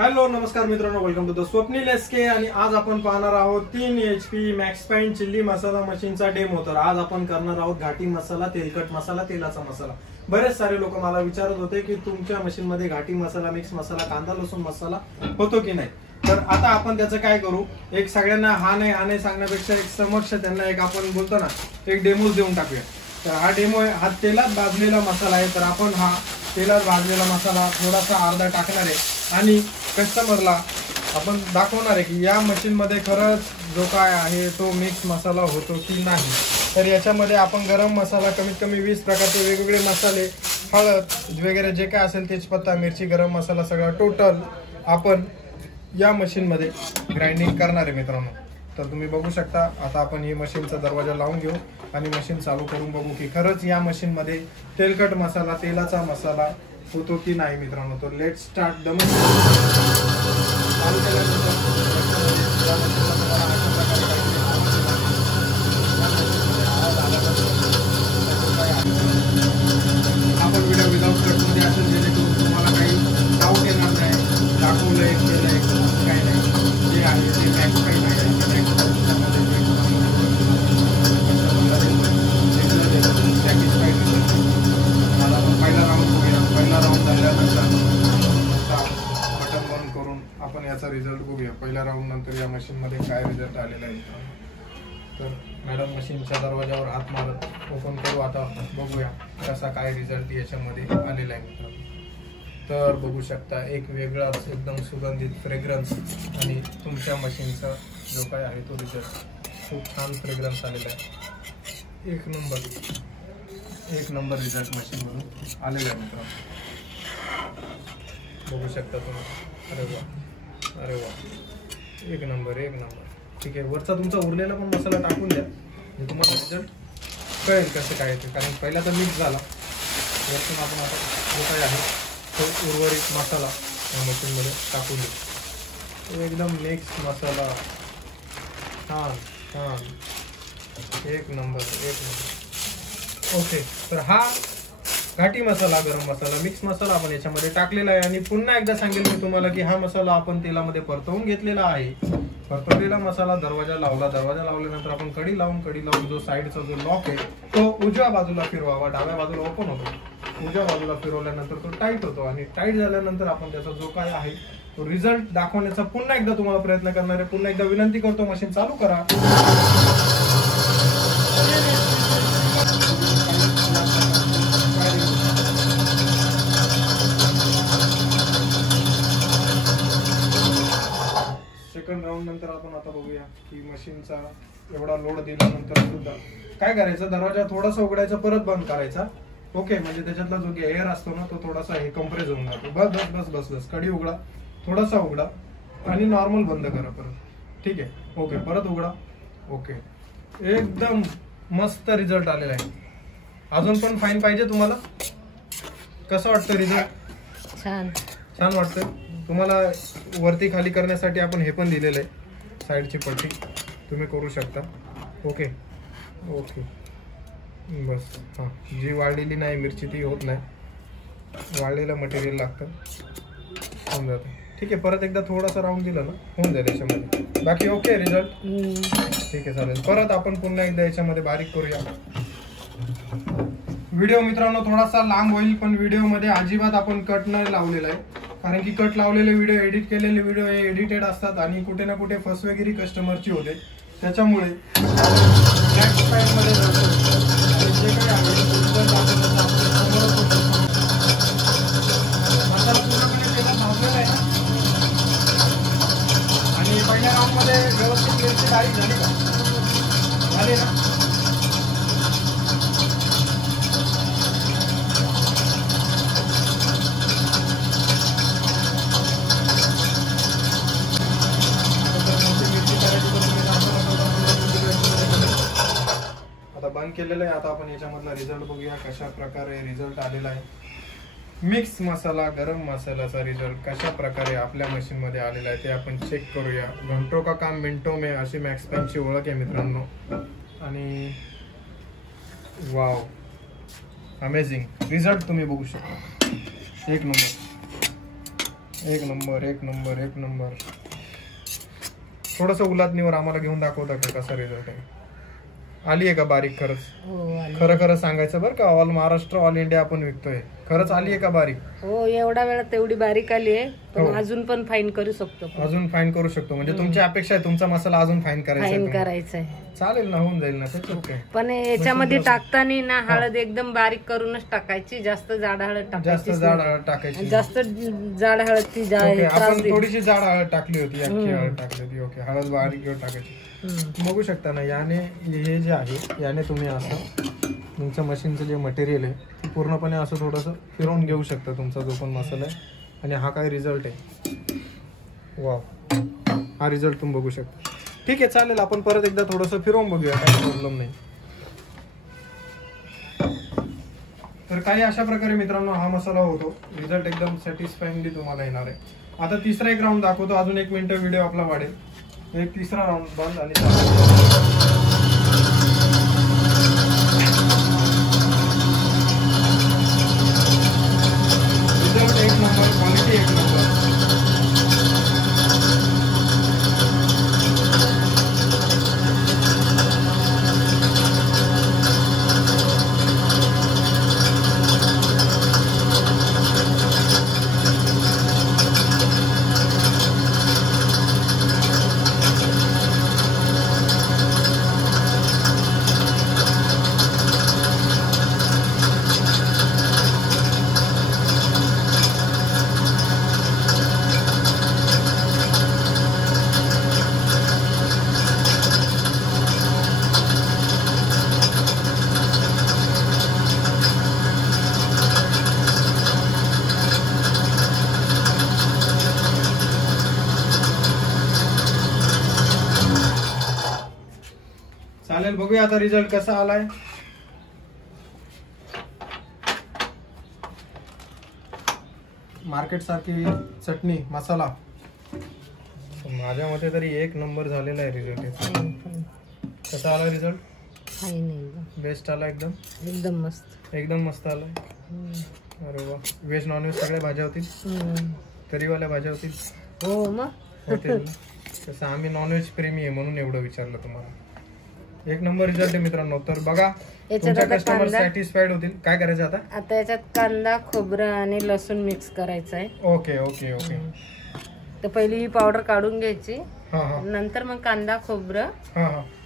Hello नमस्कार मित्रांनो, welcome to the Swapnil SK. आणि आज आपण पाहणार आहोत 3 HP मॅक्सपाइन चिल्ली मसाला मशीनचा डेमो। तर आज आपण करणार आहोत घाटी मसाला, तेलकट मसाला, तेलाचा मसाला। बरेच सारे लोक मला विचारत होते की तुमच्या मशीन मध्ये घाटी मसाला, मिक्स मसाला, कांदा लसूण मसाला होतो की नाही। तर आता आपण त्याचं काय करू, एक सगळ्यांना हा नाही सांगण्यापेक्षा एक समक्ष त्यांना एक आपण बोलतो ना एक डेमो देऊन टाकूया। तर हा डेमो आहे, हा तेलात भाजलेला मसाला आहे। तर आपण हा तेलात भाजलेला मसाला थोडासा अर्धा टाकणार आहे आणि कस्टमरला आपण दाखवणार आहे की या मशीन मध्ये खरंच जो काय आहे तो मिक्स मसाला होतो की नाही। तर याच्यामध्ये आपण गरम मसाला कमीत कमी 20 प्रकारचे वेगवेगळे मसाले, हळद वगैरे जे काय असेल, तेजपत्ता, मिरची, गरम मसाला सगळा टोटल आपण या मशीन मध्ये ग्राइंडिंग करणार आहे मित्रांनो। तर तुम्ही बघू शकता। आता आपण ही मशीनचा दरवाजा लावून घेऊ आणि मशीन चालू करून बघू की खरंच या मशीन मध्ये तेलकट मसाला, तेलाचा मसाला होतो की नाही मित्रांनो। तर लेट स्टार्ट द चालू केल्यानंतर आपण व्हिडिओ विदाउट कट मध्ये असेल जेणेकरून तुम्हाला काही डाऊट येणार नाही। दाखवलंय केलंय काही नाही, जे आहे ते मॅक्सपाइन आहे। पहिला राऊंड झाल्यानंतर बटन बंद करून आपण याचा रिझल्ट बघूया। पहिल्या राऊंड नंतर या मशीन मध्ये काय रिझल्ट आलेला आहे। तर मॅडम मशीनच्या दरवाजावर हात मारत ओपन करू, आता बघूया कसा काय रिझल्ट याच्यामध्ये आलेला आहे मित्रांनो। तर बघू शकता एक वेगळाच एकदम सुगंधित फ्रेग्रन्स आणि तुमच्या मशीनचा जो काय आहे तो रिझल्ट खूप छान फ्रेग्रन्स आलेला आहे। एक नंबर रिझल्ट मशीन मधून आलेला आहे मित्रांनो, बघू शकता तुम्ही। अरे वा एक नंबर। ठीक आहे, वरचा तुमचा उरलेला पण मसाला टाकून द्या, म्हणजे तुम्हाला रिझल्ट कळेल कसं काय ते। कारण पहिला तर मिक्स झाला, वरतून आपण आता जो काय आहे तो उर्वरित मसाला या मशीन मध्ये टाकून देऊ। एकदम मिक्स मसाला, छान एक नंबर। ओके, तर हा घाटी मसाला, गरम मसाला, मिक्स मसाला आपण याच्यामध्ये टाकलेला आहे। आणि पुन्हा एकदा सांगेल मी तुम्हाला की हा मसाला आपण तेलामध्ये परतवून घेतलेला आहे। परतवलेला मसाला दरवाजा लावल्यानंतर आपण कढी लावून जो साईडचा जो लॉक आहे तो उजव्या बाजूला फिरवावा, डाव्या बाजूला ओपन होतो। उजव्या बाजूला फिरवल्यानंतर तो टाईट होतो आणि टाईट झाल्यानंतर आपण त्याचा जो काय आहे तो रिझल्ट दाखवण्याचा पुन्हा एकदा तुम्हाला प्रयत्न करणार आहे। पुन्हा एकदा विनंती करतो, मशीन चालू करा। सेकंड राऊंड नंतर आपण आता बघूया की मशीनचा एवढा लोड दिल्यानंतर सुद्धा काय करायचं, दरवाजा थोडासा उघडायचा, परत बंद करायचा। ओके, म्हणजे त्याच्यातला जो एअर असतो ना तो थोडासा हे कंप्रेस होऊन जातो। बस कडी उघडा, थोडासा उघडा आणि नॉर्मल बंद करा परत। ठीक आहे, ओके, परत उघडा। ओके, एकदम मस्त रिझल्ट आलेला आहे। अजून पण फाईन पाहिजे तुम्हाला? कसं वाटतं रिझल्ट? छान वाटतं तुम्हाला? वरती खाली करण्यासाठी आपण हे पण दिलेलं आहे, साईडची पट्टी तुम्ही करू शकता। ओके, बस। हां, जी वाळलेली नाही मिरची ती होत नाही, वाळलेलं मटेरियल लागतं, होऊन जातं। ठीक आहे, परत एकदा थोडासा राऊंड दिला ना होऊन जाईल याच्यामध्ये। बाकी ओके रिझल्ट? ठीक आहे, चालेल। परत आपण पुन्हा एकदा याच्यामध्ये बारीक करूया। व्हिडिओ मित्रांनो थोडासा लांब होईल, पण व्हिडिओ मध्ये अजिबात आपण कट नाही लावलेला आहे। कारण की कट लावलेले व्हिडिओ, एडिट केलेले व्हिडिओ हे एडिटेड असतात आणि कुठे ना कुठे फसवेगिरी कस्टमरची होते। त्याच्यामुळे मॅक्सपाइन मध्ये जे काही आहे मसाला पूर्णपणे तेलात भाजलेला आहे आणि पहिल्या राऊंड मध्ये व्यवस्थित मिरची बारीक झाली ना? बंद केलेलं आहे। आता आपण याच्यामधला रिझल्ट बघूया कशा प्रकारे रिझल्ट आलेला आहे। मिक्स मसाला, गरम मसाल्याचा रिझल्ट कशा प्रकारे आपल्या मशीन मध्ये आलेला आहे ते आपण चेक करूया। घंटो का काम मिनटो में अशी मॅक्सपाइनची ओळख आहे मित्रांनो। आणि वाव, अमेझिंग रिझल्ट तुम्ही बघू शकता, एक नंबर। एक नंबर एक नंबर एक नंबर. थोडस उलातनीवर आम्हाला घेऊन दाखवता का कसा रिझल्ट आहे? आली आहे का बारीक खरंच? खरं खरं सांगायचं बरं का, ऑल महाराष्ट्र ऑल इंडिया आपण विकतोय, खरंच आली आहे का बारीक? हो, एवढा वेळा तेवढी बारीक आली आहे, पण अजून पण फाईन करू शकतो. अजून फाईन करू शकतो म्हणजे तुमची अपेक्षा आहे तुमचा मसाला अजून फाईन करायचा आहे? चालेल ना, होऊन जाईल ना, त्याच ओके. पण याच्यामध्ये टाकताना ना हळद एकदम बारीक करूनच टाकायची, जास्त जाड हळद टाकायची. जास्त जाड हळद टाकायची, जास्त जाड हळद ती आपण थोडीशी जाड हळद टाकली होती, अख्खी हळद टाकली होती. ओके, हळद बारीक टाकायची. बघू शकता ना, याने हे जे आहे याने तुम्ही असं तुमच्या मशीनचं जे मटेरियल आहे ते पूर्णपणे असं थोडंसं फिरवून घेऊ शकता तुमचा जो पण मसाला आहे. आणि हा काय रिझल्ट आहे, वाव, हा रिझल्ट तुम्ही बघू शकता. ठीक आहे, चालेल, आपण परत एकदा थोडंसं फिरवून बघूया, काही प्रॉब्लेम नाही. तर काही अशा प्रकारे मित्रांनो हा मसाला होतो. रिझल्ट एकदम सॅटिस्फाईंगली तुम्हाला येणार आहे. आता तिसरा एक राऊंड दाखवतो, अजून 1 मिनिट व्हिडिओ आपला वाढेल. एक तिसरा राऊंड बंद आणि रिझल्ट एक नंबर, क्वालिटी एक नंबर. चालेल, बघूया आता रिझल्ट कसा आलाय. मार्केट सारखी चटणी मसाला माझ्या मते तरी एक नंबर झालेला आहे रिझल्ट. कसा आला रिझल्ट? बेस्ट आला, एकदम एकदम मस्त, एकदम मस्त आला. अरे वा, व्हेज नॉन व्हेज सगळ्या भाज्या होतील, तरीवाल्या भाज्या होतील. हो मग होतील. तसं आम्ही नॉनव्हेज प्रेमी आहे म्हणून एवढं विचारलं तुम्हाला. एक नंबर रिझल्ट आहे मित्रांनो. तर बघा, तुमच्या कस्टमर सॅटिस्फाईड होतील. काय करायचं आता? आता याच्यात कांदा, खोबरं आणि लसूण मिक्स करायचं आहे. Okay okay okay. तर पहिली ही पावडर काढून घ्यायची, नंतर मग कांदा खोबरं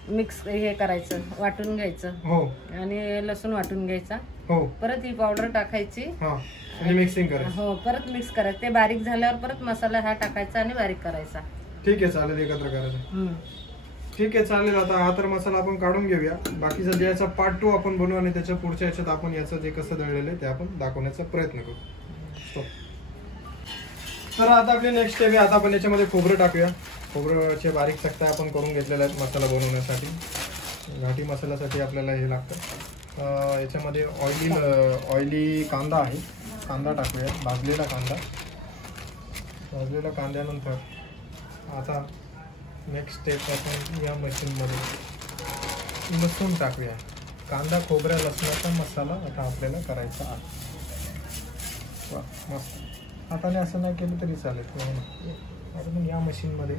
मिक्स हे करायचं, वाटून घ्यायचं. हो. आणि लसूण वाटून घ्यायचा. हो. परत ही पावडर टाकायची आणि मिक्सिंग करायचं. हो, परत मिक्स करायचं. ते बारीक झाल्यावर परत मसाला हा टाकायचा आणि बारीक करायचा. ठीक आहे, चालेल, एकत्र करायचं. ठीक आहे, चालेल. आता हा तर मसाला आपण काढून घेऊया. बाकीचा ज्याचा पार्ट 2 आपण बनवू आणि त्याच्या पुढच्या याच्यात आपण याचं जे कसं दळलेलं आहे ते आपण दाखवण्याचा प्रयत्न करू. तर आता आपली नेक्स्ट स्टेप आहे. आता आपण याच्यामध्ये खोबरं टाकूया. खोबऱ्याचे बारीक चकत्या आपण करून घेतलेल्या आहेत मसाला बनवण्यासाठी. घाटी मसाल्यासाठी आपल्याला हे लागतं. याच्यामध्ये ऑइली कांदा आहे. कांदा टाकूया, भाजलेला कांदा. भाजलेल्या कांद्यानंतर आता नेक्स्ट स्टेप आपण या मशीनमध्ये लसूण टाकूया. कांदा खोबऱ्या लसणाचा मसाला आता आपल्याला करायचा आहे. मस्त. हाताने असं नाही केलं तरी चालेल. आपण या मशीनमध्ये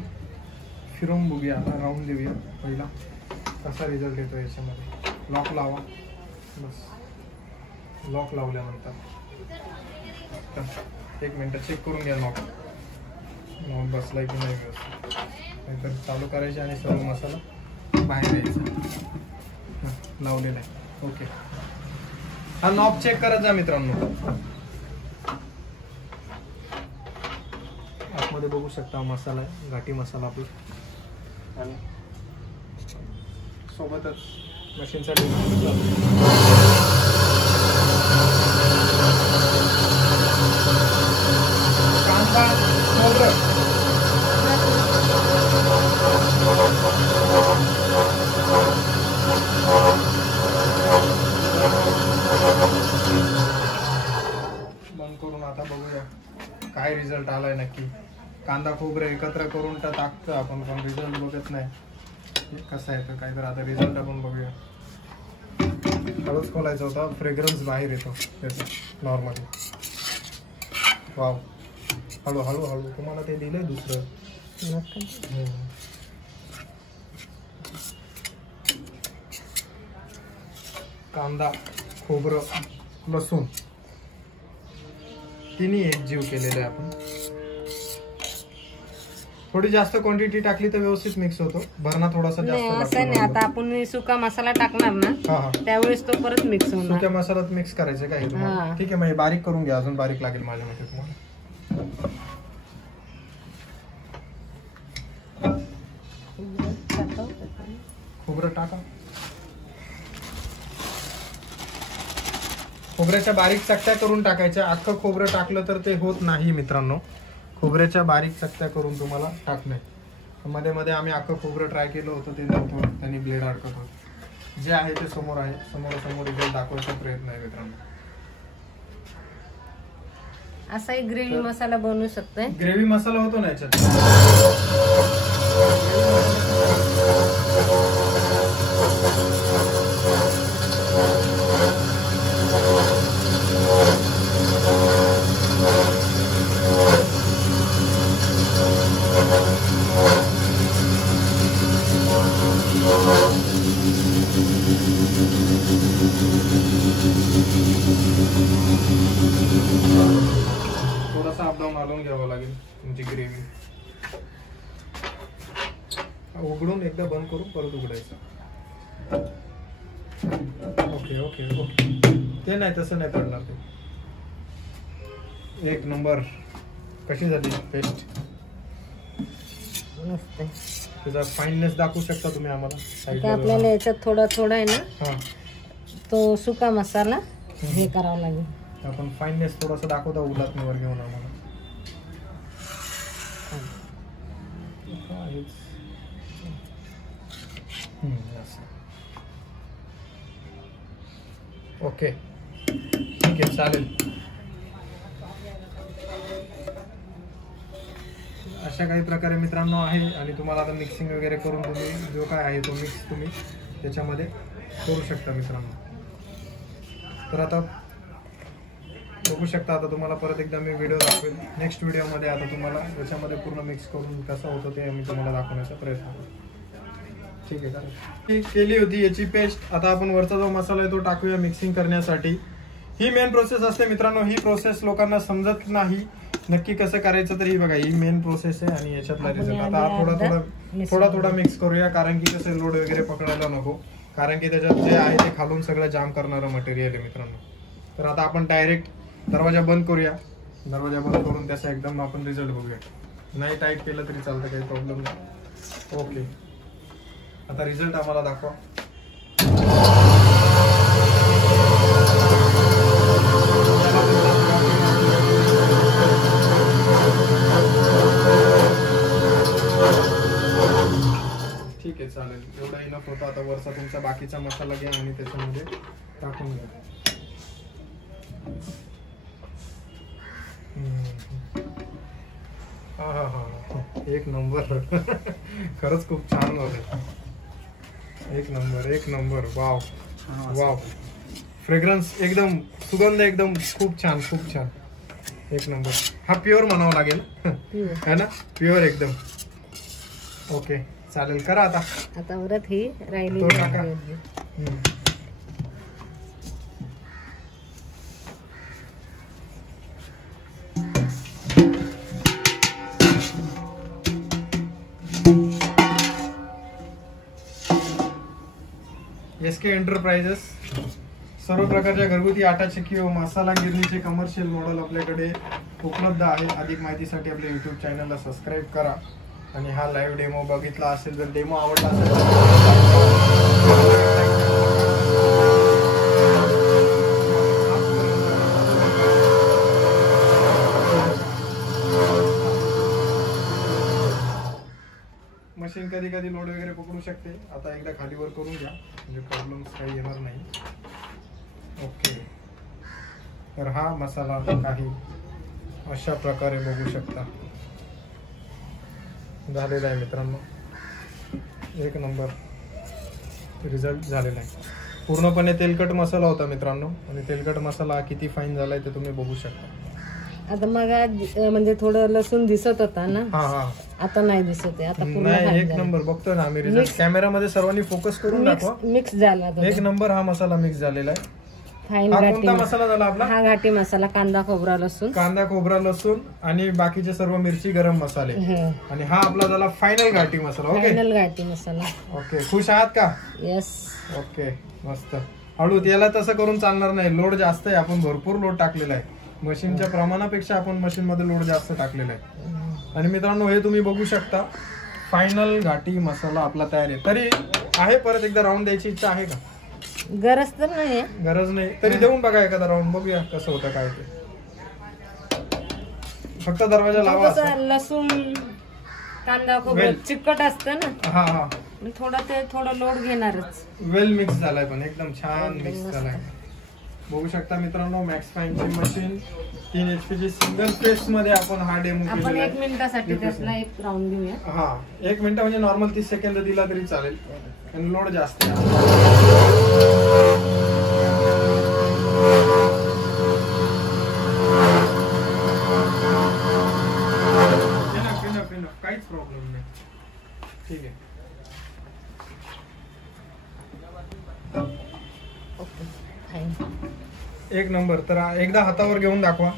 फिरवून बघूया. आता राऊंड देऊया. पहिला कसा रिझल्ट येतो याच्यामध्ये. लॉक लावा. बस, लॉक लावल्यानंतर 1 मिनिट चेक करून घ्या. लॉक बसला की नाही व्यवस्थित. नंतर चालू करायचे आणि सर्व मसाला बाहेर द्यायचा. लावलेला आहे. ओके. हा नॉब चेक करत जा मित्रांनो. आतमध्ये बघू शकता मसाला आहे, घाटी मसाला आपला. आणि सोबतच मशीनसाठी कांदा खोबरं बंद करून आता बघूया काय रिझल्ट आलाय नक्की. कांदा खोबरं एकत्र करून टाकतो आपण, पण रिझल्ट बघत नाही कसा आहे तर काय. तर आता रिझल्ट आपण बघूया. हळूच खोलायचा होता, फ्रेग्रन्स बाहेर येतो त्याचा नॉर्मली. वाव, हळू हळू हळू तुम्हाला ते दिलंय दुसरं. कांदा, खोबरं, लसूण तिन्ही एक जीव केलेले आपण. थोडी जास्त क्वांटिटी टाकली तर व्यवस्थित मिक्स होतो. भरणा थोडासा जास्त असं नाही. आता आपण सुका मसाला टाकणार ना त्यावेळेस तो परत मिक्स होणार. सुक्या मसाल्यात मिक्स करायचं काय तुम्हाला? ठीक आहे, मग बारीक करून घ्या. अजून बारीक लागेल माझ्या मते तुम्हाला. खोबरं टाका. खोबऱ्याच्या बारीक चकत्या करून टाकायच्या. अख्खं खोबरं टाकलं तर ते होत नाही मित्रांनो. खोबऱ्याच्या बारीक चकत्या करून तुम्हाला टाकणे. मध्ये मध्ये आम्ही अख्खं खोबरं ट्राय केलं होतं, ते नव्हतं, त्यांनी ब्लेड अडकत होतं. जे आहे ते समोर आहे, समोरासमोर रिझल्ट दाखवायचा प्रयत्न आहे मित्रांनो. असाही ग्रेव्ही मसाला बनवू शकतोय. ग्रेव्ही मसाला होतो ना याच्यात. थोडासा अपडाऊन हलवून घ्यावं लागेल तुमची ग्रेव्ही. उघडून एकदा बंद करून परत उघडायचं. Okay okay okay. ते नाही, तसं नाही पडणार ते. एक नंबर. कशी झाली पेस्ट? त्याचा फाईननेस दाखवू शकता तुम्ही आम्हाला? आपल्याला याच्यात थोडा थोडा आहे ना तो सुका मसाला हे करावा लागेल. आपण फाईननेस थोडासा दाखवता उलटणीवर घेऊन आम्हाला. ओके ठीक आहे, चालेल. अशा काही प्रकारे मित्रांनो आहे. आणि तुम्हाला आता मिक्सिंग वगैरे करून तुम्ही जो काय आहे तो मिक्स तुम्ही त्याच्यामध्ये करू शकता मित्रांनो. तर आता बघू शकता. आता तुम्हाला परत एकदा मी व्हिडिओ दाखवेल नेक्स्ट व्हिडिओमध्ये. आता तुम्हाला याच्यामध्ये पूर्ण मिक्स करून कसं होतं ते मी तुम्हाला दाखवण्याचा प्रयत्न करेन. ठीक आहे, चालेल. केली होती याची पेस्ट. आता आपण वरचा जो मसाला आहे तो टाकूया मिक्सिंग करण्यासाठी. ही मेन प्रोसेस असते मित्रांनो. ही प्रोसेस लोकांना समजत नाही नक्की कसं करायचं. तर ही बघा, ही मेन प्रोसेस आहे आणि याच्यातला रिझल्ट. आता थोडा थोडा मिक्स करूया, कारण की कसं लोड वगैरे पकडायला नको. कारण की त्याच्यात जे आहे ते खालून सगळं जाम करणारं मटेरियल आहे मित्रांनो. तर आता आपण डायरेक्ट दरवाजा बंद करूया. दरवाजा बंद करून त्याचा एकदम आपण रिझल्ट बघूया. नाही टाईट केलं तरी चालतं, काही प्रॉब्लेम नाही. ओके, आता रिझल्ट आम्हाला दाखवा. ठीक आहे, चालेल. एवढा इनफ होता. आता वरचा तुमचा बाकीचा मसाला घ्या आणि त्याच्यामध्ये टाकून घ्या. हा हा हा, एक नंबर. खरंच खूप छान होतं. एक नंबर, एक नंबर. Wow wow. फ्रेग्रन्स एकदम, सुगंध एकदम खूप छान, खूप छान. एक नंबर. हा प्युअर म्हणावं लागेल है ना? प्युअर एकदम. ओके, चालेल. करा आता. आता परत ही राहिली. SK एंटरप्राइजेस सर्व प्रकारच्या घरगुती आटा चक्की व मसाला गिरणीचे कमर्शियल मॉडेल आपल्याकडे उपलब्ध आहे. अधिक माहितीसाठी आपल्या YouTube चॅनलला सबस्क्राईब करा. आणि हा लाईव्ह डेमो बघितला असेल, जर डेमो आवडला असेल मशीन कधी कधी लोड वगैरे पकडू शकते. आता एकदा खालीवर करून घ्या म्हणजे प्रॉब्लेम काही येणार नाही. ओके, तर हा मसाला काही अशा प्रकारे बघू शकता झालेला आहे मित्रांनो. एक नंबर रिझल्ट झालेला आहे. पूर्णपणे तेलकट मसाला होता मित्रांनो. आणि तेलकट मसाला किती फाईन झालाय ते तुम्ही बघू शकता. आता मग म्हणजे थोडं लसूण दिसत होता ना, आता नाही दिसत आहे, आता पूर्ण नाही एक नंबर बघतो ना आम्ही रिझल्ट. कॅमेरामध्ये सर्वांनी फोकस करून दाखवा. मिक्स झाला एक नंबर हा मसाला मिक्स झालेला आहे. फाईन हा घाटी कोणता मसाला झाला आपला? हा घाटी मसाला, कांदा खोबरा लसूण, कांदा खोबरा लसूण आणि बाकीचे सर्व मिरची गरम मसाले, आणि हा आपला झाला फायनल घाटी मसाला. ओके, फायनल घाटी मसाला. ओके, खुश आहात का? यस. ओके, मस्त. हळू याला तसं करून चालणार नाही, लोड जास्त आहे, आपण भरपूर लोड टाकलेला आहे. मशीनच्या प्रमाणापेक्षा आपण मशीन मध्ये लोड जास्त टाकलेला आहे. आणि मित्रांनो हे तुम्ही बघू शकता, फायनल घाटी मसाला आपला तयार आहे. तरी आहे परत एकदा राऊंड द्यायची इच्छा आहे का? गरज तर नाही, गरज नाही, तरी देऊन बघा एखादा राऊंड, बघूया कसं होतं काय ते. फक्त दरवाजा लावा. लसूण कांदा खोबरं चिकट असतं ना, हा थोडं लोड घेणारच. वेल मिक्स झालाय, पण एकदम छान मिक्स झालाय. बघू शकता मित्रांनो, मॅक्सपाईनची मशीन 3 HP ची सिंगल फेस मध्ये आपण हा डेमो केलेला आहे. आपण 1 मिनिटासाठी त्यातला एक राऊंड घेऊया. हा 1 मिनिट म्हणजे नॉर्मल 30 सेकंद दिला तरी चालेल, पण लोड जास्त आहे. काहीच प्रॉब्लेम नाही, ठीक आहे. एक नंबर. तर एकदा हातावर घेऊन दाखवा.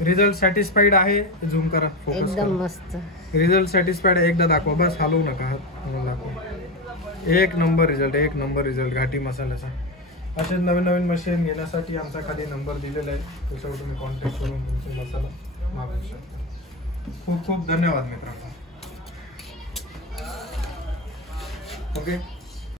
रिझल्ट सॅटिस्फाईड आहे? झूम करा, फोकस एकदम मस्त. रिझल्ट सॅटिस्फाईड आहे एकदा दाखवा, बस हलवू नका, हात दाखवा. एक नंबर रिझल्ट, एक नंबर रिझल्ट घाटी मसाल्याचा. असे नवीन नवीन मशीन घेण्यासाठी आमचा खाली नंबर दिलेला आहे, त्याच्यावर तुम्ही कॉन्टॅक्ट करून तुमचे मसाला मागवू शकता. खूप खूप धन्यवाद मित्रांनो. ओके.